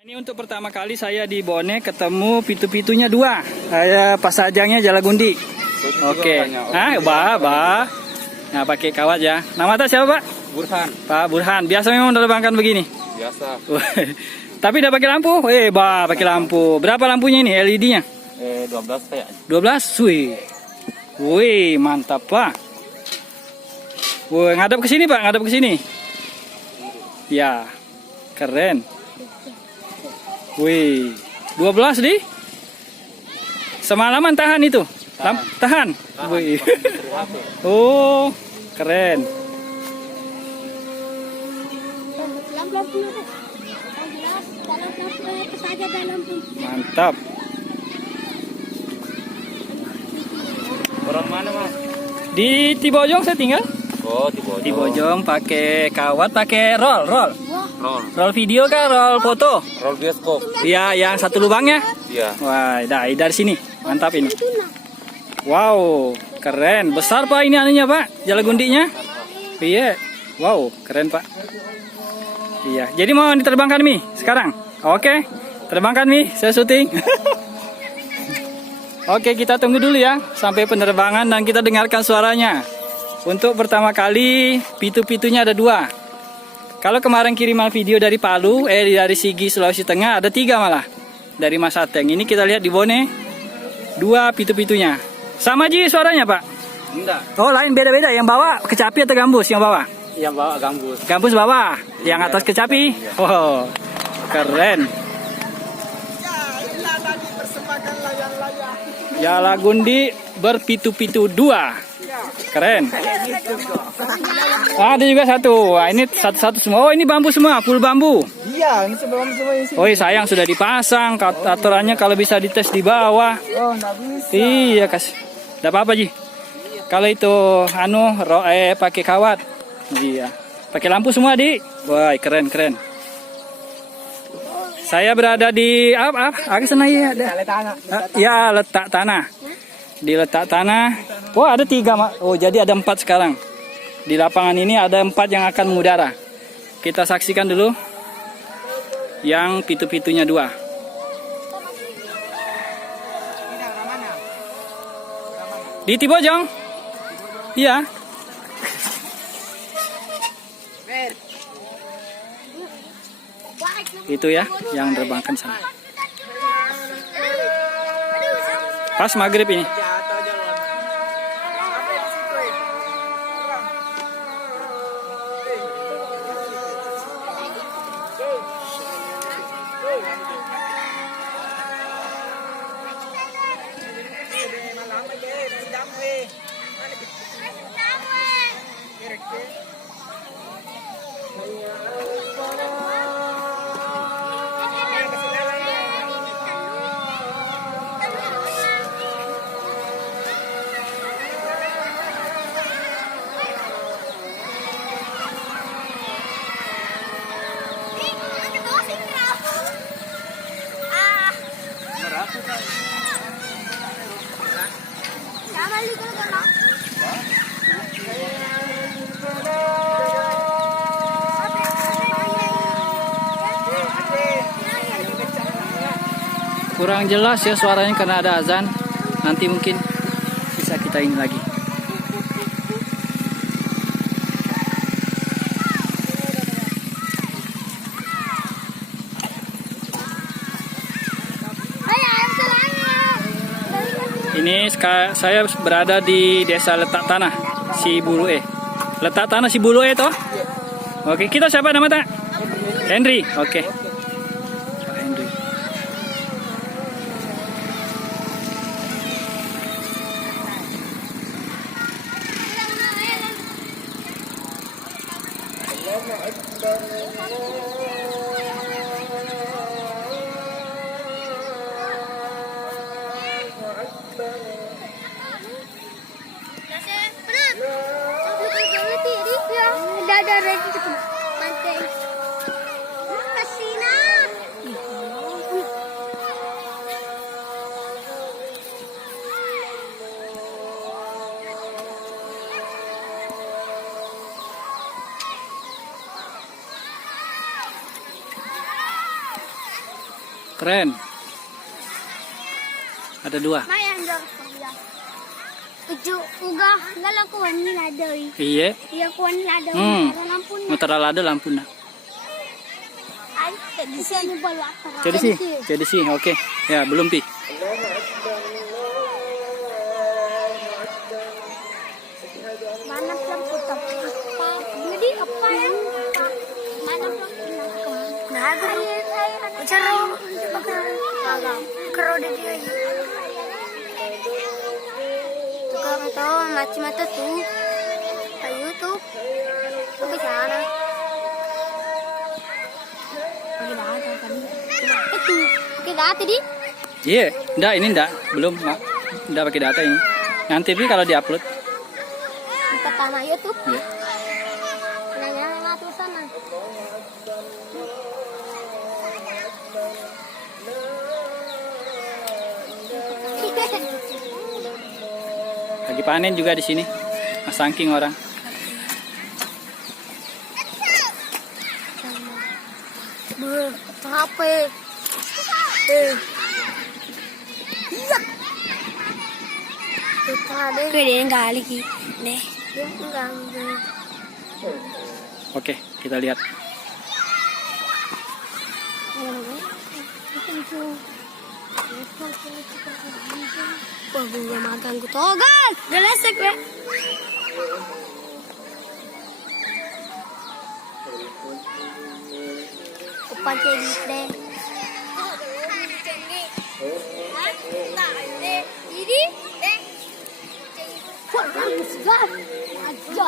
Ini untuk pertama kali saya di Bone ketemu pitu-pitunya dua. Pasajangnya Jalagundi. Oke. Bah. Nah, pakai kawat ya. Nama tak siapa, Pak? Burhan. Pak Burhan. Biasa memang menerbangkan begini. Biasa. Tapi udah pakai lampu? Pakai lampu. Berapa lampunya ini LED-nya? 12 kayak. 12. Wih, mantap, Pak. Wih, ngadap ke sini, Pak. Ngadap ke sini. Ya. Keren. Wih, 12 di semalaman tahan itu, tahan. Wih, oh keren. Mantap. Orang mana, Mas? Di Tibojong saya tinggal. Oh, di Bojong. Tibojong pakai kawat, pakai roll. Roll video kah, roll foto? Roll bioskop. Iya, yang satu lubangnya. Iya. Wah, dari sini. Mantap ini. Wow, keren. Besar, Pak, ini anunya, Pak. Jalagundinya. Iya. Wow, keren, Pak. Iya. Jadi mau diterbangkan, Mi, sekarang? Oke. Terbangkan, Mi. Saya syuting. Oke, kita tunggu dulu ya sampai penerbangan dan kita dengarkan suaranya. Untuk pertama kali pitu-pitunya ada 2. Kalau kemarin kiriman video dari Palu, dari Sigi Sulawesi Tengah ada 3 malah. Dari Mas Ateng. Ini kita lihat di Bone 2 pitu-pitunya. Sama Ji suaranya, Pak? Enggak. Oh, lain beda-beda. Yang bawah kecapi atau gambus yang bawah? Yang bawa gambus. Gambus bawah, yang atas kecapi. Wow, keren. Jalagundi berpitu-pitu 2. Keren. Ada juga 1. Wah, ini satu-satu semua. Oh, ini bambu semua, full bambu. Iya, ini sebelum semua isi. Oh, sayang sudah dipasang. Aturannya kalau bisa dites di bawah. Oh, enggak bisa. Iya, kasih. Enggak apa-apa, Ji. Kalau itu pakai kawat. Iya. Pakai lampu semua, Di. Wah, keren. Saya berada di agak sana ya. Ya, letak tanah. Di letak tanah. Oh, ada 3. Oh, jadi ada 4 sekarang. Di lapangan ini ada 4 yang akan mengudara. Kita saksikan dulu yang pitu-pitunya 2. Di Tibojong. Iya. Itu ya yang terbangkan sana. Pas maghrib ini. Kurang jelas ya suaranya karena ada azan. Nanti mungkin bisa kita ini lagi. Ini saya berada di Desa Letak Tanah Sibulue. Letak Tanah Sibulue toh? Oke, kita siapa nama tak? Henry. Oke. Pak Henry. Ada lagi pantai. Kasina. Keren. Ada 2. Mayan dor ya. Uju uga ngala kuan ni ladoy. Iya. Iya kuan ni ladoy. Lampu na. Muter ada lampu na. Ay, di sini balu apa? Jadi sih. Oke. Ya, belum pi. Mana lampu apa? Jadi apa yang apa? Mana lampu? Nah, ada. Cara kero de dia. Tukang tahu mata tuh. Ayo tuh. Ke sana. Itu pakai data di? Iya, enggak ini enggak, belum, enggak pakai data ini. Nanti pi kalau diupload. Pertama YouTube. Iya. Nanya ngatur sana. Lagi panen juga di sini. Saking orang. Apa? Kemudian kali ki, deh. Oke, kita lihat. Wah, bunga makan ku togan. Gelesek deh. Upan cengit deh. Ini deh. Wah, bagus banget. Aja.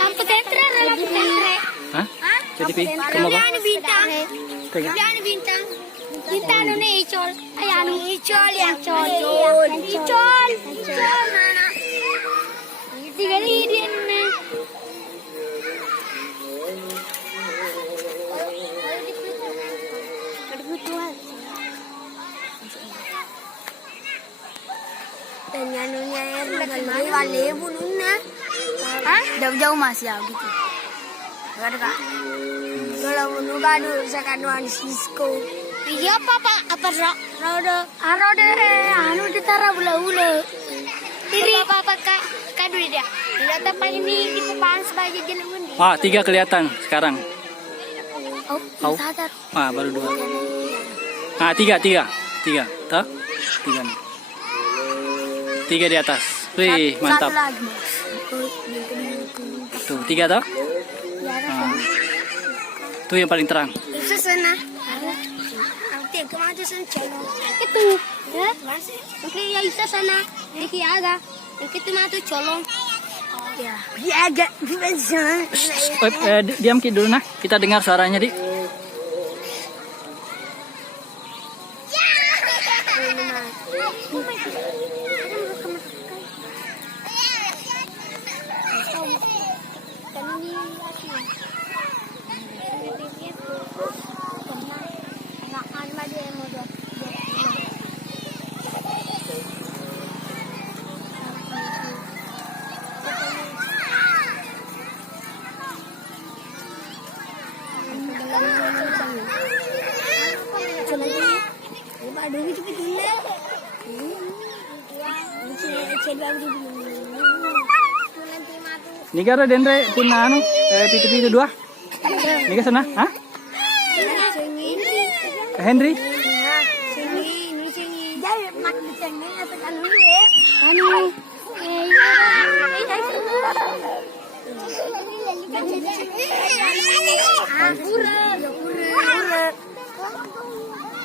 Lampu tetre, lampu tetre. Hah? Jadi pi, kamu apa? Ini bintang. Pegang. Ini bintang. Bintang ini icol. Ayam icol yang icol. Icol. Icol mana? Tiga ini. Dan nyanunya air lagi wale bununa. Hah? Jauh-jauh masih ya gitu. Enggak ada kak. Kalau bunu kadu sakanuan Cisco. Iya papa apa roda? Roda anu ditara bula-bula. Ini apa kak kadu dia. Tidak apa ini di depan sebagai jenis undi. Ah, 3 kelihatan sekarang. Oh, sadar. Ah, baru 2. Ah, 3. Tuh, 3 nih. 3 di atas. Wih, mantap. Satu lagi. Tuh, 3 toh? Ah. Tuh yang paling terang. Itu sana. Nanti kemana sana channel. Itu. Ya, masih. Oke, ya itu sana. Di aga. Kita mah tuh colong. Ya. Di aga gimana? Diam Ki dulu nah. Kita dengar suaranya, Dik. Nika ada dendre pun anu pitu-pitu 2. Nika sana, hah? Henry.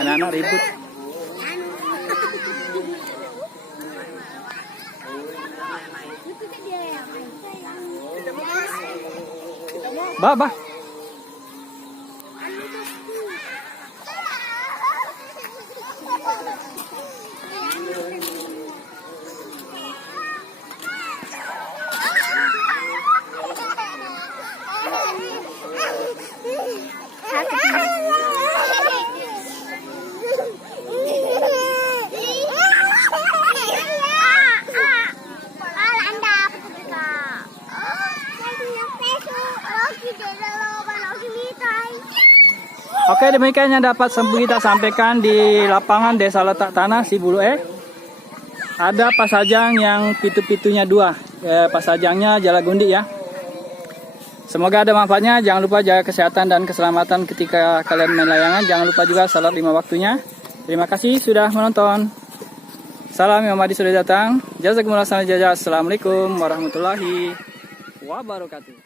Anak-anak ribut. Bah. Oke, demikian yang dapat kita sampaikan di lapangan Desa Letak Tanah Sibuluh. Ada pasajang yang pitu-pitunya 2. Pasajangnya Jalagundi ya. Semoga ada manfaatnya. Jangan lupa jaga kesehatan dan keselamatan ketika kalian main layangan. Jangan lupa juga salat 5 waktunya. Terima kasih sudah menonton. Salam Imam Mahdi sudah datang. Jazakumullah khairan. Assalamualaikum warahmatullahi wabarakatuh.